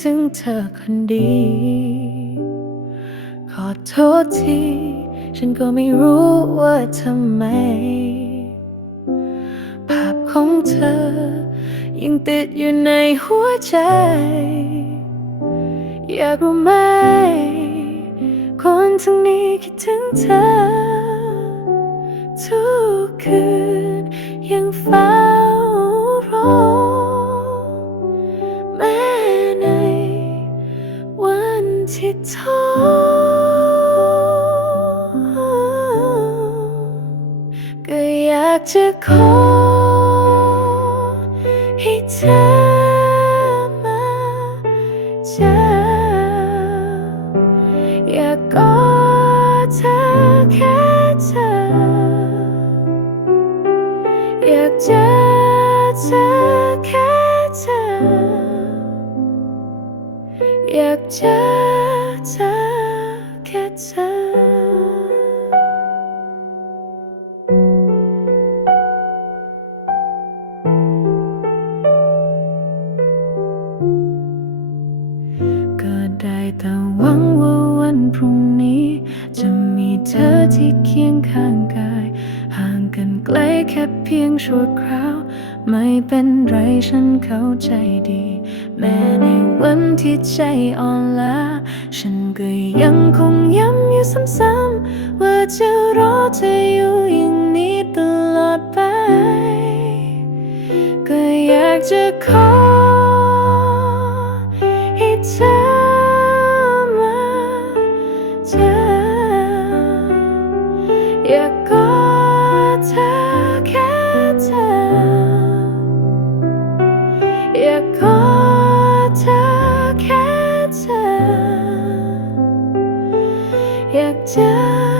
ถึงเธอคนดี ขอโทษที ฉันก็ไม่รู้ว่าทำไม ภาพของเธอ ยังติดอยู่ในหัวใจ อยากรู้ไหม คนทั้งนี้คิดถึงเธอ ทุกคืนยังฝ้า ที่ท้อก็อยากจะขอให้เธอมาเจออยากกอดเธอแค่เธอ อยากเจอเธอแค่เธอ อยากเจอ เธอแค่เธอ ก็ได้แต่หวังว่าวันพรุ่งนี้ จะมีเธอที่เคียงข้างกัน กันไกลแค่เพียงชั่วคราว ไม่เป็นไรฉันเข้าใจดี แม้ในวันที่ใจอ่อนล้าฉันก็ยังคงย้ำอยู่ซ้ำๆว่าจะรอเธออยู่อย่างนี้ต อยากเจอ